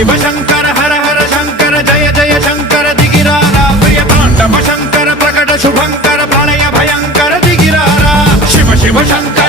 शिव शंकर हर हर शंकर जय जय शंकर दिगिरारा प्रिय तांडव शंकर प्रकट शुभंकर प्रलय भयंकर दिगिरारा शिव शिव शंकर